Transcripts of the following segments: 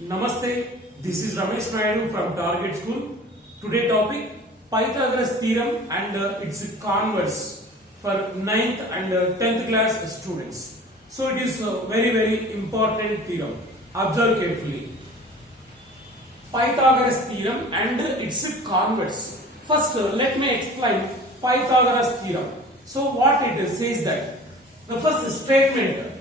Namaste, this is Ramesh Naidu from Target School. Today topic Pythagoras theorem and its converse for 9th and 10th class students. So it is a very important theorem. Observe carefully. Pythagoras theorem and its converse. First let me explain Pythagoras theorem. So what it says that the first statement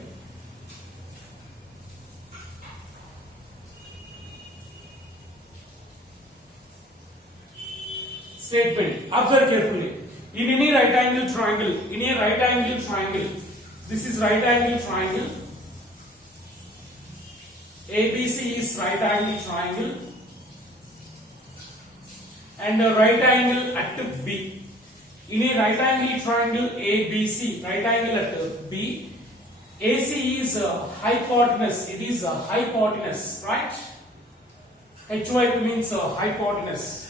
observe carefully. In any right angle triangle, this is right angle triangle, ABC is right angle triangle, and a right angle at B. In a right angle triangle ABC, right angle at B, AC is hypotenuse, it is a hypotenuse, right? HY means hypotenuse.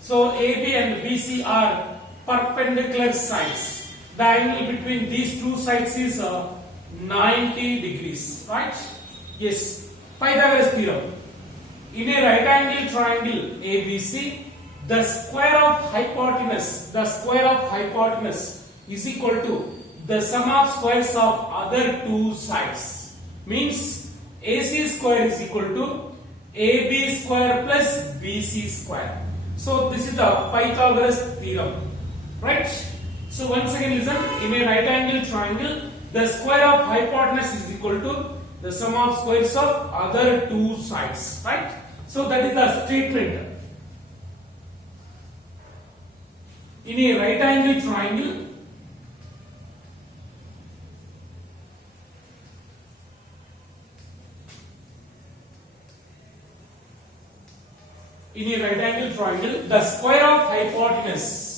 So AB and BC are perpendicular sides. The angle between these two sides is 90 degrees, right? Yes. Pythagoras theorem. In a right angle triangle ABC, the square of hypotenuse is equal to the sum of squares of other two sides. Means AC square is equal to AB square plus BC square. So this is the Pythagoras theorem, right? So once again listen, in a right angle triangle, the square of hypotenuse is equal to the sum of squares of other two sides, right? So that is the statement. In a right angle triangle, the square of hypotenuse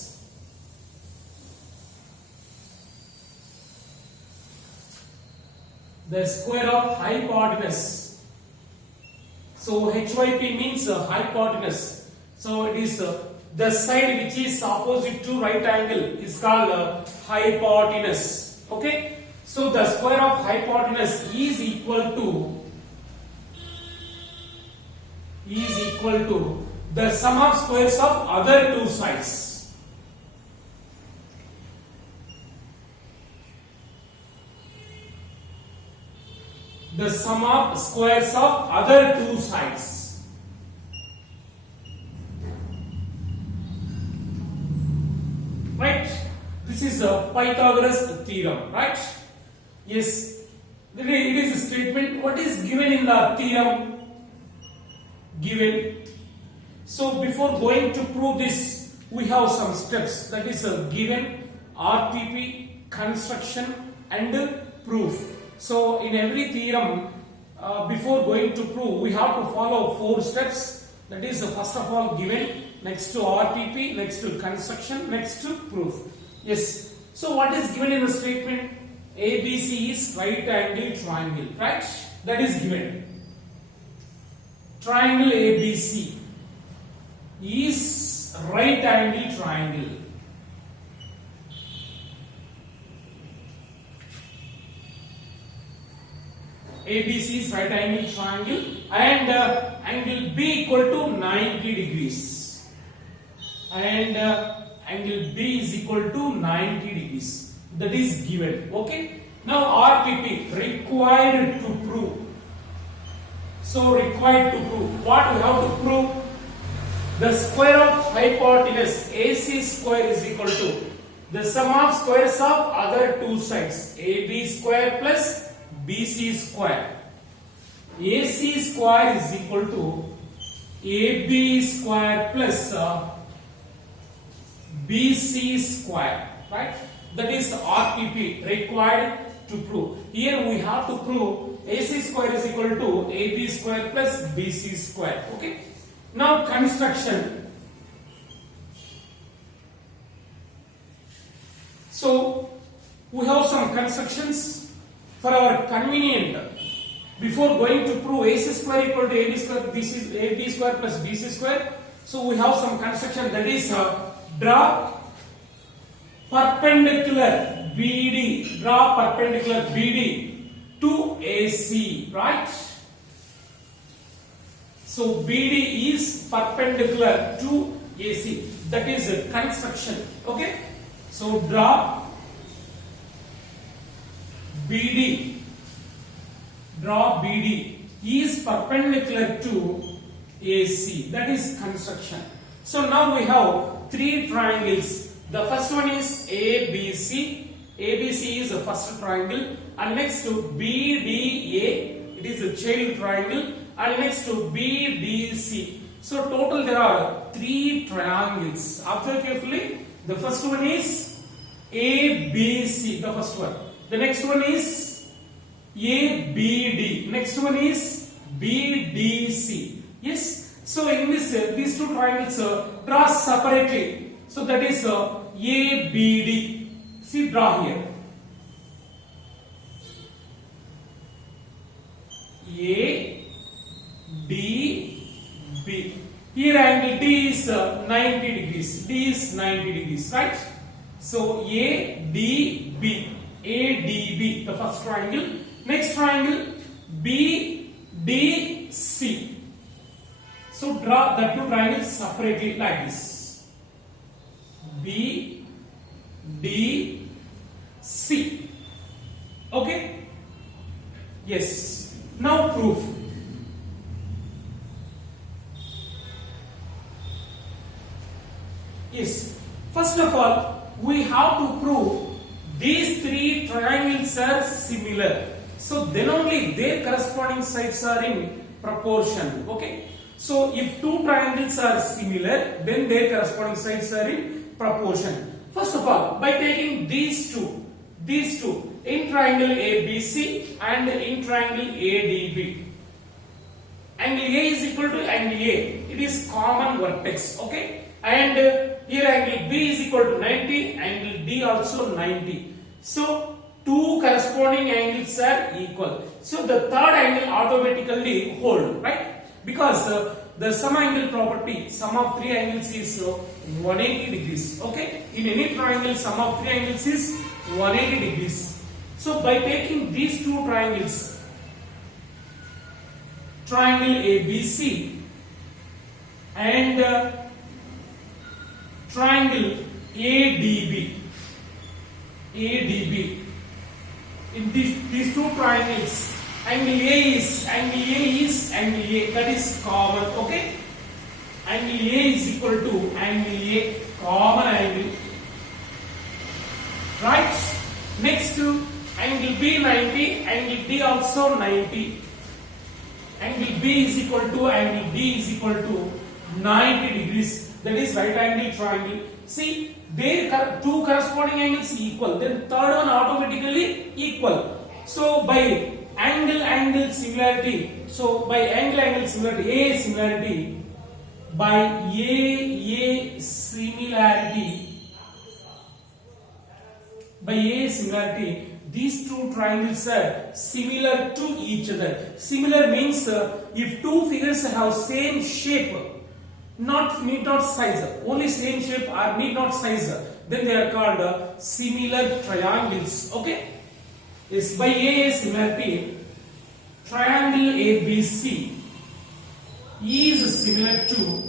so HYP means hypotenuse. So it is the side which is opposite to right angle is called hypotenuse. Okay, so the square of hypotenuse is equal to the sum of squares of other two sides. The sum of squares of other two sides. Right? This is a Pythagoras theorem, right? Yes. It is a statement. What is given in the theorem? Given. So before going to prove this, we have some steps. That is given, RTP, construction, and proof. So in every theorem, before going to prove, we have to follow 4 steps. That is first of all given, next to RTP, next to construction, next to proof. Yes. So what is given in the statement? ABC is right angle triangle, right? That is given. Triangle ABC is right angle triangle. ABC is right angle triangle and angle B equal to 90 degrees. And angle B is equal to 90 degrees. That is given. Okay. Now RTP required to prove. So required to prove. What we have to prove? The square of hypotenuse AC square is equal to the sum of squares of other two sides. AB square plus BC square. AC square is equal to AB square plus BC square. Right? That is RTP required to prove. Here we have to prove AC square is equal to AB square plus BC square. Okay. Now construction. So we have some constructions for our convenient. Before going to prove AC square equal to AB square, AB square plus BC square. So we have some construction, that is draw perpendicular BD. Draw perpendicular BD to AC, right? So BD is perpendicular to AC. That is a construction. Okay. So draw BD. Draw BD is perpendicular to AC. That is construction. So now we have three triangles. The first one is ABC. ABC is the first triangle, and next to BDA, it is a child triangle, and next to BDC. So total there are three triangles. Observe carefully. The first one is ABC, the first one. The next one is ABD. Next one is BDC. Yes. So in this these two triangles draw separately. So that is ABD. See, draw here. A, D, B. Here angle D is 90 degrees. D is 90 degrees, right? So A, D, B. A, D, B, the first triangle. Next triangle, B, D, C. So draw the two triangles separately like this. B, D, C. Okay? Yes. Now proof. Yes. First of all, we have to prove these three triangles are similar. So then only their corresponding sides are in proportion. Okay? So if two triangles are similar, then their corresponding sides are in proportion. First of all, by taking these two in triangle ABC and in triangle ADB, angle A is equal to angle A. It is common vertex, okay? And here angle B is equal to 90, angle D also 90. So two corresponding angles are equal. So the third angle automatically hold, right? Because the sum angle property, sum of three angles is 180 degrees. Okay? In any triangle, sum of three angles is 180 degrees. So by taking these two triangles, triangle ABC and triangle ADB, in these two triangles, angle A is angle A, that is common, okay? Angle A is equal to angle A, common angle, right? Next to angle B 90, angle D also 90. Angle B is equal to angle D is equal to 90 degrees. That is right angle triangle. See, their two corresponding angles equal. Then third one automatically equal. So by angle similarity. So by angle similarity, A similarity. By A similarity, these two triangles are similar to each other. Similar means if two figures have same shape, need not size, only same shape or need not size, then they are called similar triangles. Okay? Yes, by A similarity, triangle ABC is similar to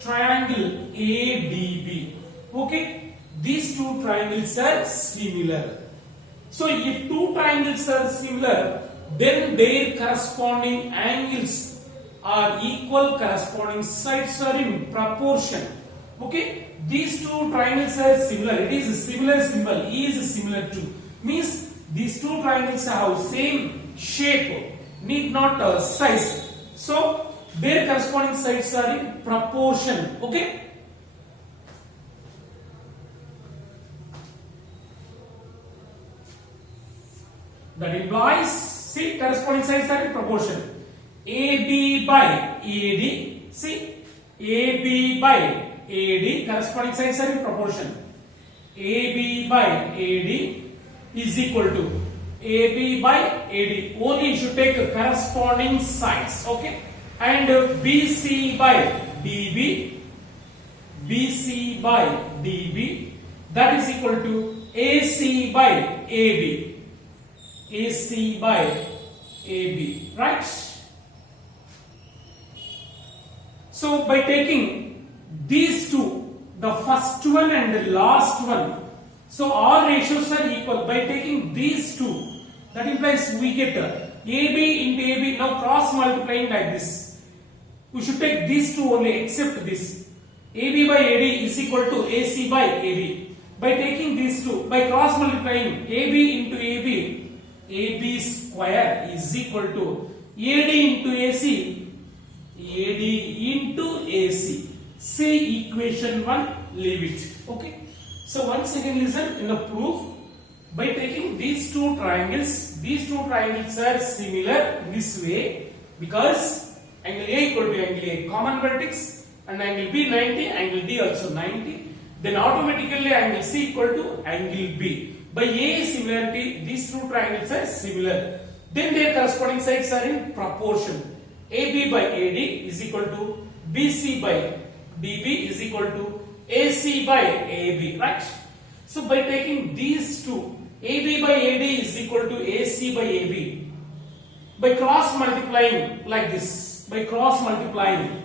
triangle ADB. Okay? These two triangles are similar. So if two triangles are similar, then their corresponding angles are equal, corresponding sides are in proportion. Okay? These two triangles are similar. It is a similar symbol. E is similar to. Means these two triangles have same shape, need not size. So their corresponding sides are in proportion. Okay? That implies, see, corresponding sides are in proportion. AB by AD, see, AB by AD, corresponding sides are in proportion. AB by AD is equal to AB by AD. Only you should take corresponding sides, okay? And BC by DB, BC by DB, that is equal to AC by AB. AC by AB, right? So by taking these two, the first one and the last one, so all ratios are equal. By taking these two, that implies we get AB into AB. Now cross multiplying like this. We should take these two only, except this. AB by AD is equal to AC by AB. By taking these two, by cross multiplying AB into AB, AB square is equal to AD into AC, AD into AC. Say equation 1, leave it. Okay. So once again listen in the proof. By taking these two triangles are similar in this way, because angle A equal to angle A common vertex and angle B 90, angle D also 90. Then automatically angle C equal to angle B. By A similarity, these two triangles are similar. Then their corresponding sides are in proportion. AB by AD is equal to BC by DB is equal to AC by AB, right? So by taking these two, AB by AD is equal to AC by AB. By cross multiplying like this, by cross multiplying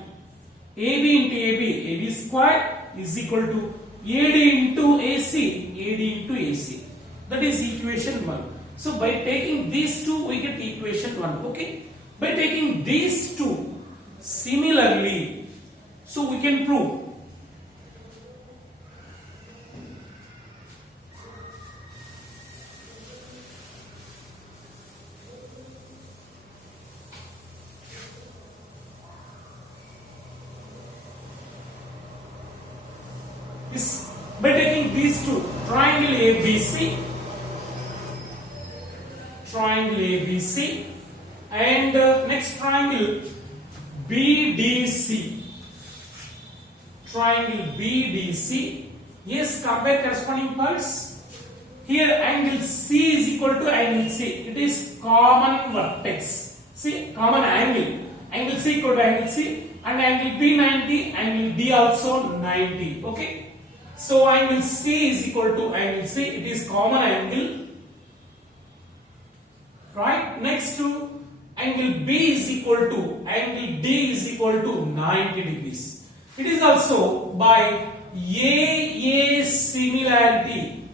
AB into AB, AB square is equal to AD into AC, AD into AC. That is equation 1. So by taking these two, we get equation 1. Okay. By taking these two similarly, so we can prove this. By taking these two, triangle ABC, and next triangle BDC, yes, compare corresponding parts. Here angle C is equal to angle C, it is common vertex. See, common angle C equal to angle C, and angle B 90, angle D also 90. Okay. So angle C is equal to angle C, it is common angle, right? Next to angle B is equal to angle D is equal to 90 degrees. It is also by AA similarity.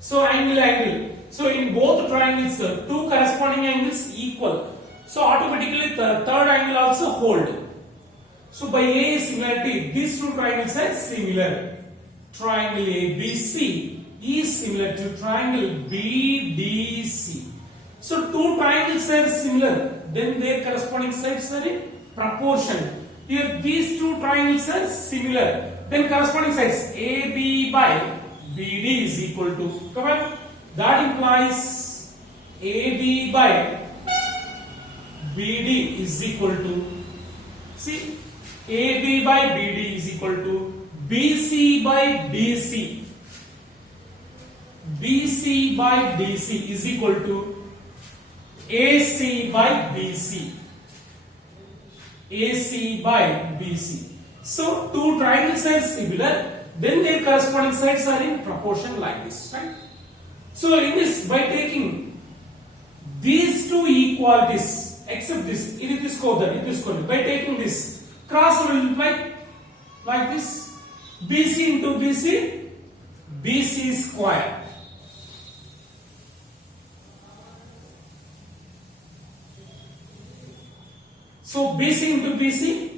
So angle. So in both triangles, two corresponding angles equal. So automatically the third angle also hold. So by A similarity, these two triangles are similar. Triangle ABC is similar to triangle BDC. So two triangles are similar, then their corresponding sides are in proportion. Here these two triangles are similar, then corresponding sides AB by BD is equal to, come on, that implies AB by BD is equal to, see, AB by BD is equal to BC by DC. BC by DC is equal to AC by BC. AC by BC. So two triangles are similar, then their corresponding sides are in proportion like this, right? So in this, by taking these two equalities, except this, it is coded, by taking this, cross will imply like this, BC into BC, BC square. So BC into BC,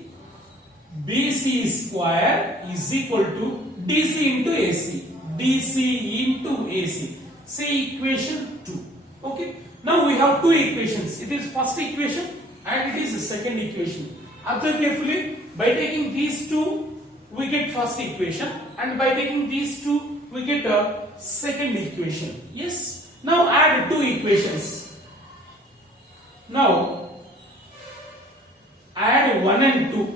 BC square is equal to DC into AC, DC into AC. Say equation 2. Okay. Now we have two equations. It is first equation and it is the second equation. Observe carefully. By taking these two, we get first equation, and by taking these two, we get a second equation. Yes. Now add two equations. Now add 1 and 2.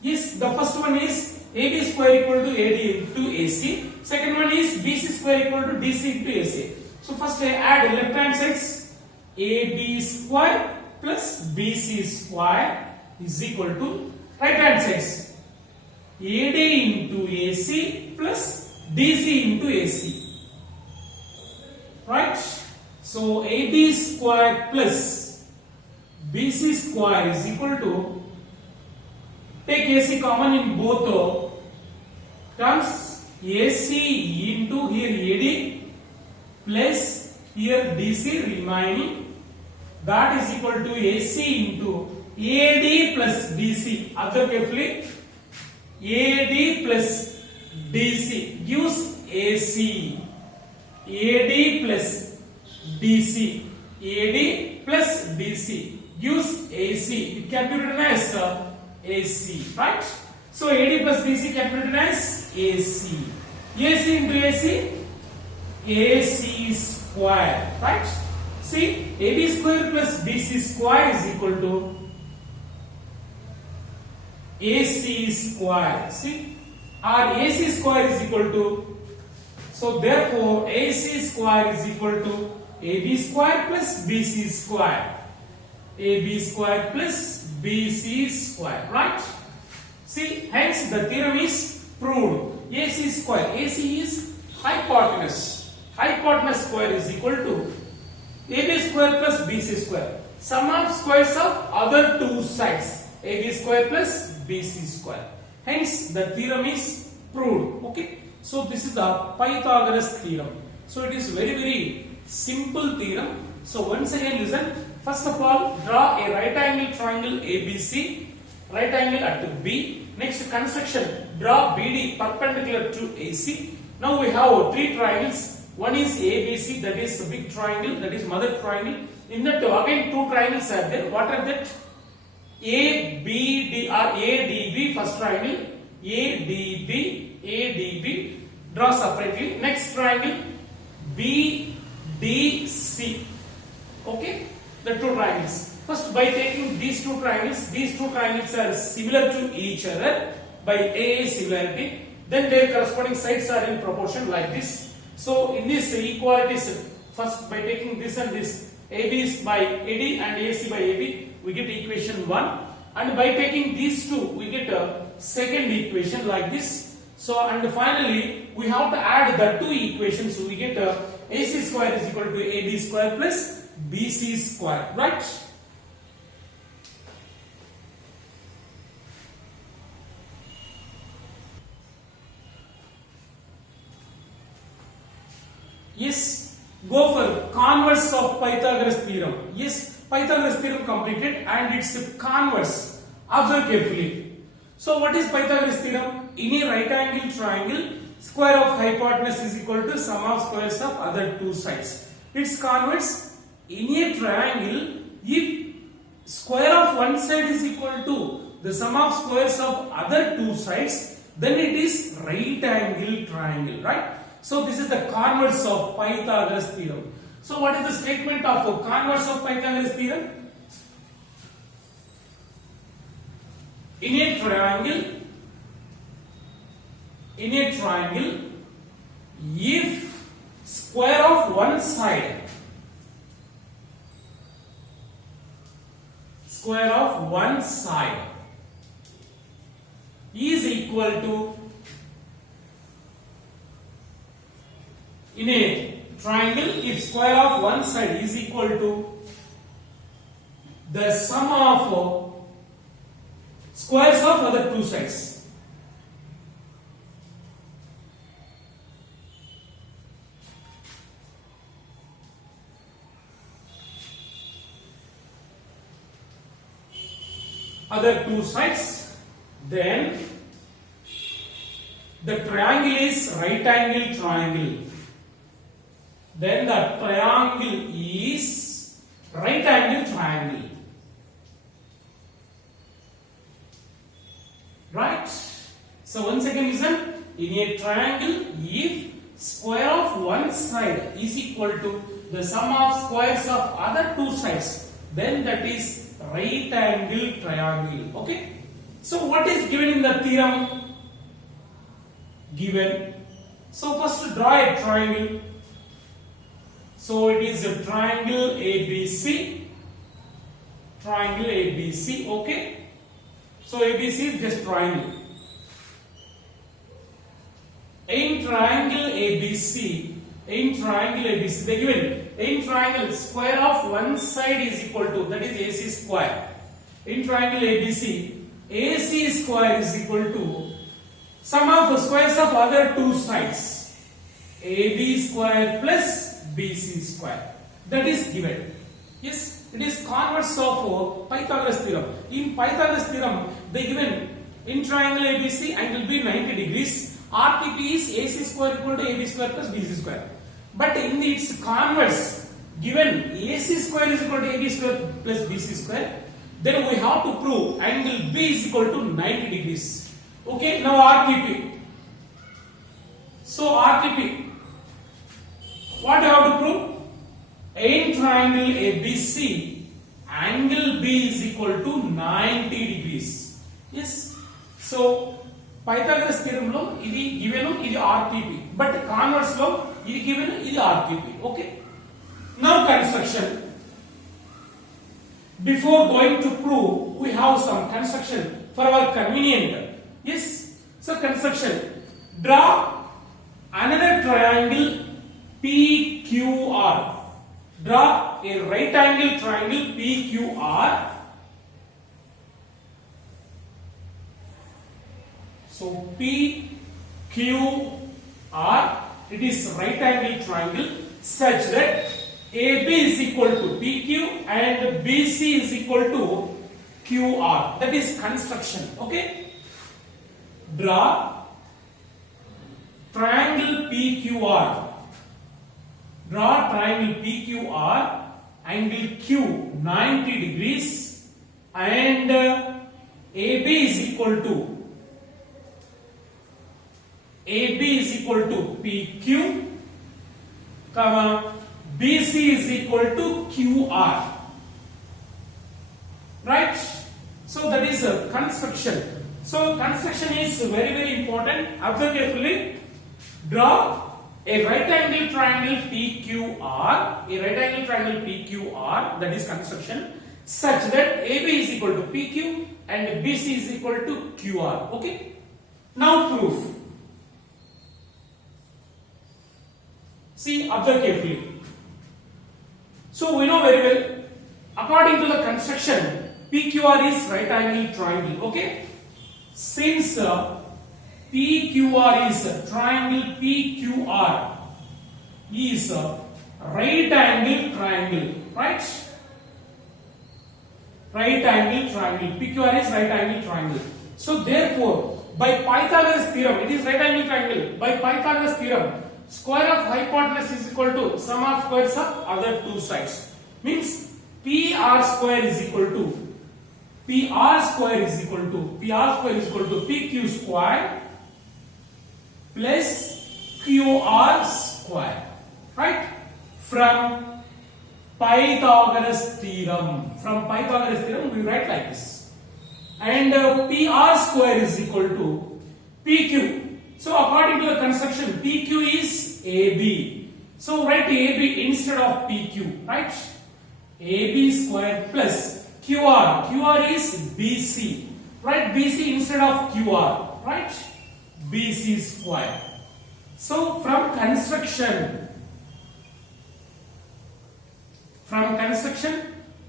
Yes, the first one is AB square equal to AD into AC. Second one is BC square equal to DC into AC. So first I add left hand sides, AB square plus BC square is equal to right hand sides, AD into AC plus DC into AC. Right? So AB square plus BC square is equal to, take AC common in both terms, AC into here AD plus here DC remaining, that is equal to AC into AD plus DC. Observe carefully, AD plus DC gives AC. AD plus DC. AD plus DC gives AC. It can be written as AC, right? So AD plus DC can be written as AC. AC into AC, AC square, right? See, AB square plus BC square is equal to AC square. See, or AC square is equal to, so therefore AC square is equal to AB square plus BC square. AB square plus BC square, right? See, hence the theorem is proved. AC square, AC is hypotenuse. Hypotenuse square is equal to AB square plus BC square. Sum of squares of other two sides. AB square plus BC square. Hence the theorem is proved. Okay. So this is the Pythagoras theorem. So it is very simple theorem. So once again listen. First of all, draw a right angle triangle ABC. Right angle at B. Next construction. Draw BD perpendicular to AC. Now we have three triangles. One is ABC, that is a big triangle, that is mother triangle. In that again two triangles are there. What are that? ABD or ADB, first triangle. ADB, draw separately. Next triangle BDC. Okay, the two triangles. First, by taking these two triangles are similar to each other by AA similarity. Then their corresponding sides are in proportion like this. So in this equalities, first by taking this and this, AB is by AD and AC by AB, we get equation 1. And by taking these two, we get a second equation like this. So and finally, we have to add the two equations. So we get AC square is equal to AB square plus BC square, right? Yes, go for converse of Pythagoras theorem. Yes, Pythagoras theorem completed and its converse. Observe carefully. So what is Pythagoras theorem? In a right angle triangle, square of hypotenuse is equal to sum of squares of other two sides. Its converse, in a triangle, if square of one side is equal to the sum of squares of other two sides, then it is right angle triangle, right? So this is the converse of Pythagoras theorem. So what is the statement of converse of Pythagoras theorem? In a triangle, if square of one side is equal to, in a triangle, if square of one side is equal to the sum of squares of other two sides. Other two sides, then the triangle is right angle triangle. Then the triangle is right angle triangle. Right? So once again listen, in a triangle, if square of one side is equal to the sum of squares of other two sides, then that is right angle triangle. Okay? So what is given in the theorem? Given. So first draw a triangle. So it is a triangle ABC. Triangle ABC, okay? So ABC is just triangle. In triangle ABC, they given in triangle square of one side is equal to, that is AC square. In triangle ABC, AC square is equal to sum of the squares of other two sides, AB square plus BC square. That is given. Yes, it is converse of Pythagoras theorem. In Pythagoras theorem, they given in triangle ABC angle B 90 degrees. RTP is AC square equal to AB square plus BC square. But in its converse, given AC square is equal to AB square plus BC square, then we have to prove angle B is equal to 90 degrees. Okay, now RTP. So RTP, what you have to prove? In triangle ABC, angle B is equal to 90 degrees. Yes. So Pythagoras theorem lo idi given idi RTP, but converse lo idi given idi RTP. Okay. Now construction. Before going to prove, we have some construction for our convenient. Yes. So construction. Draw another triangle PQR. Draw a right angle triangle PQR. So PQR, it is right angle triangle such that AB is equal to PQ and BC is equal to QR. That is construction. Okay. Draw triangle PQR. Draw triangle PQR, angle Q 90 degrees and AB is equal to PQ, comma BC is equal to QR. Right? So that is a construction. So construction is very important. Observe carefully. Draw a right angle triangle PQR, that is construction, such that AB is equal to PQ and BC is equal to QR. Okay? Now proof. See, observe carefully. So we know very well, according to the construction, PQR is right angle triangle. Okay? Since PQR is triangle PQR is right angle triangle, right? Right angle triangle. PQR is right angle triangle. So therefore, by Pythagoras theorem, it is right angle triangle. By Pythagoras theorem, square of hypotenuse is equal to sum of squares of other two sides. Means PR square is equal to PQ square plus QR square. Right? From Pythagoras theorem. We write like this. And PR square is equal to PQ. So according to the construction, PQ is AB. So write AB instead of PQ, right? AB square plus QR. QR is BC. Write BC instead of QR, right? BC square. So from construction,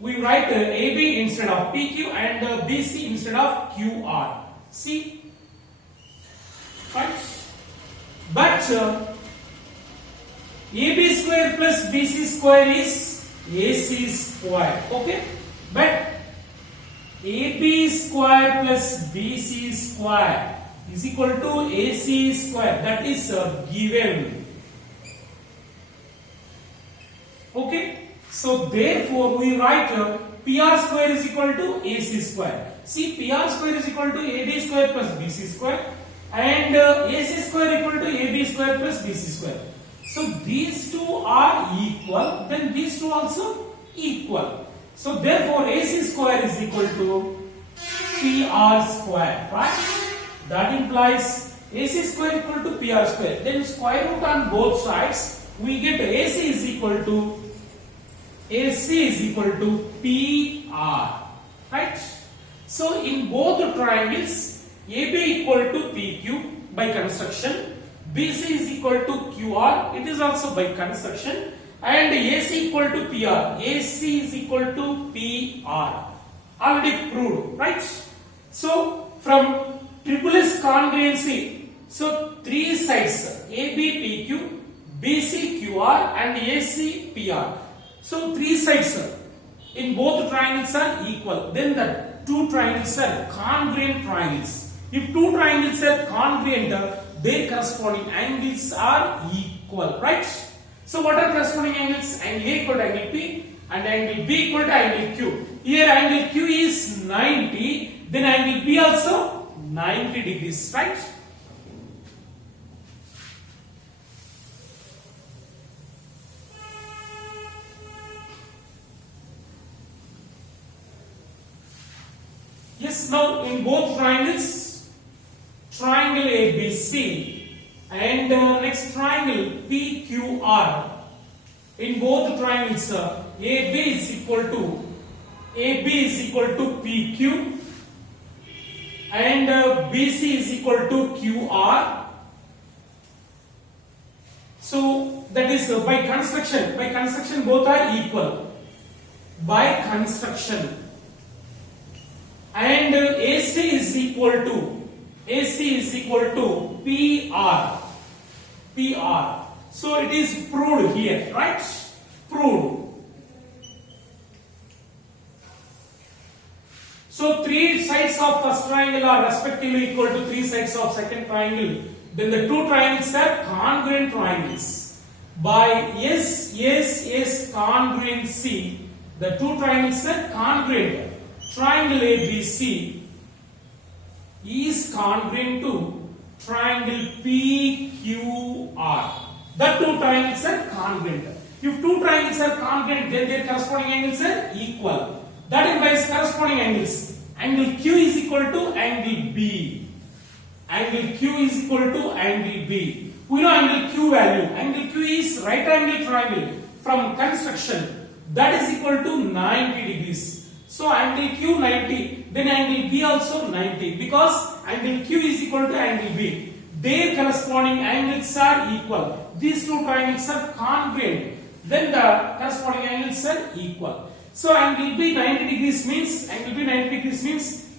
we write AB instead of PQ and BC instead of QR. See? Right? But AB square plus BC square is AC square. Okay? But AB square plus BC square is equal to AC square. That is given. Okay? So therefore we write PR square is equal to AC square. See, PR square is equal to AB square plus BC square and AC square equal to AB square plus BC square. So these two are equal, then these two also equal. So therefore AC square is equal to PR square, right? That implies AC square equal to PR square. Then square root on both sides, we get AC is equal to PR, right? So in both the triangles, AB equal to PQ by construction, BC is equal to QR, it is also by construction, and AC equal to PR. AC is equal to PR. Already proved, right? So from triple S congruency, so three sides AB PQ, BC QR and AC PR. So three sides in both triangles are equal. Then the two triangles are congruent triangles. If two triangles are congruent, their corresponding angles are equal, right? So what are corresponding angles? Angle A equal to angle P and angle B equal to angle Q. Here angle Q is 90, then angle B also 90 degrees, right? Yes, now in both triangles, triangle ABC and next triangle PQR. In both triangles, AB is equal to PQ and BC is equal to QR. So that is by construction both are equal. By construction. And AC is equal to PR. So it is proved here, right? Proved. So three sides of first triangle are respectively equal to three sides of second triangle. Then the two triangles are congruent triangles. By S congruency, the two triangles are congruent. Triangle ABC is congruent to triangle PQR. The two triangles are congruent. If two triangles are congruent, then their corresponding angles are equal. That implies corresponding angles. Angle Q is equal to angle B. Angle Q is equal to angle B. We know angle Q value. Angle Q is right angle triangle from construction. That is equal to 90 degrees. So angle Q 90, then angle B also 90 because angle Q is equal to angle B. Their corresponding angles are equal. These two triangles are congruent. Then the corresponding angles are equal. So angle B 90 degrees means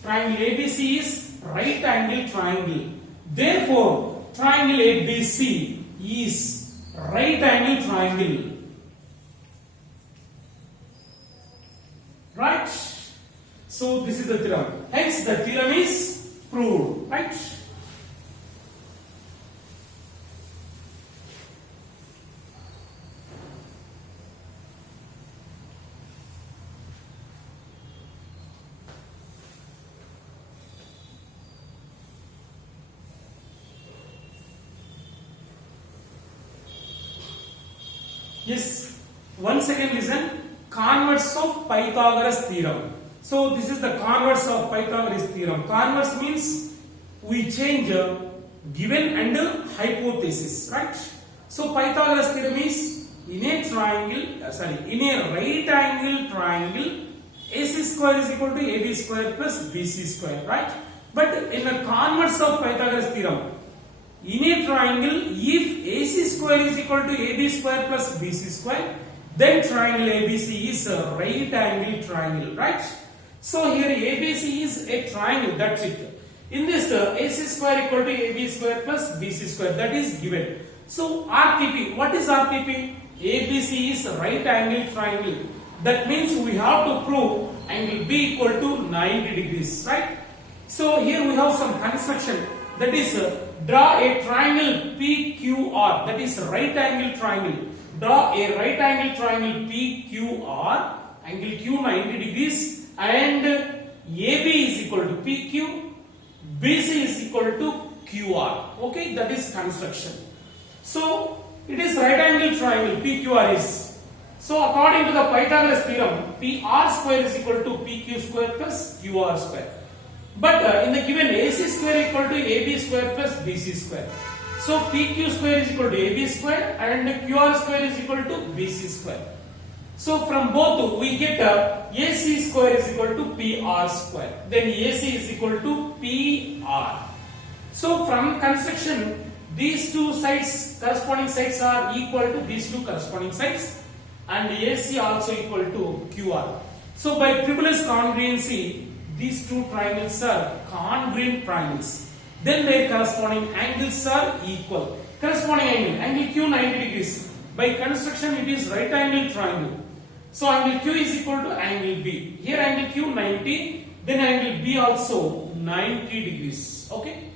triangle ABC is right angle triangle. Therefore, triangle ABC is right angle triangle. Right? So this is the theorem. Hence the theorem is proved. Right? Yes. Once again listen. Converse of Pythagoras theorem. So this is the converse of Pythagoras theorem. Converse means we change given and hypothesis, right? So Pythagoras theorem is in a right angle triangle, AC square is equal to AB square plus BC square, right? But in the converse of Pythagoras theorem, in a triangle, if AC square is equal to AB square plus BC square, then triangle ABC is a right angle triangle, right? So here ABC is a triangle, that's it. In this AC square equal to AB square plus BC square, that is given. So RTP, what is RTP? ABC is a right angle triangle. That means we have to prove angle B equal to 90 degrees, right? So here we have some construction, that is draw a triangle PQR, that is right angle triangle. Draw a right angle triangle PQR, angle Q 90 degrees, and AB is equal to PQ, BC is equal to QR. Okay, that is construction. So it is right angle triangle PQR is. So according to the Pythagoras theorem, PR square is equal to PQ square plus QR square. But in the given AC square equal to AB square plus BC square. So PQ square is equal to AB square and QR square is equal to BC square. So from both we get AC square is equal to PR square. Then AC is equal to PR. So from construction, these two sides, corresponding sides are equal to these two corresponding sides. and AC also equal to QR. So by triple S congruency, these two triangles are congruent triangles. Then their corresponding angles are equal. Corresponding angle Q 90 degrees. By construction it is right angle triangle. So angle Q is equal to angle B. Here angle Q 90, then angle B also 90 degrees. Okay.